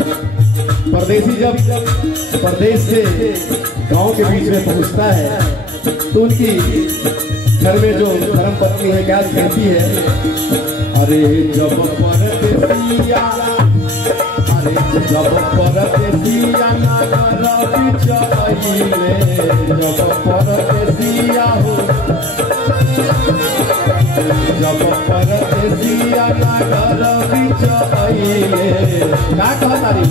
परदेसी जब परदेश से गांव के बीच में पहुंचता है तो उनकी घर में जो धर्म पत्नी है क्या कहती है, अरे जब परदेसिया, अरे जब परदेसिया नगर बिचइले, जब परदेसिया हो, जब परदेसिया नगर बिचइले का कहतारी,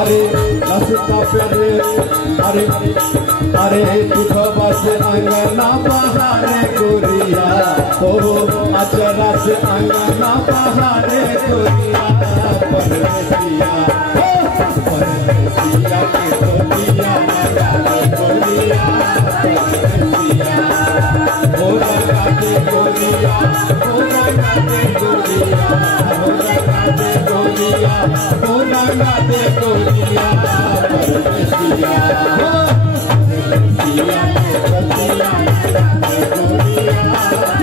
अरे रस्ता पे अरे अरे तुझबा से अंगना पहाड़े गोरिया, तो अचरा से अंगना पहाड़े गोरिया, परदेसिया परदेसिया के गोरिया गोरिया, परदेसिया गोरा काटे गोरिया, गोरा काटे गोरिया, गोरा काटे गोरिया, गोरा काटे गोरिया, परदेसिया परदेसिया के गोरिया गोरिया, परदेसिया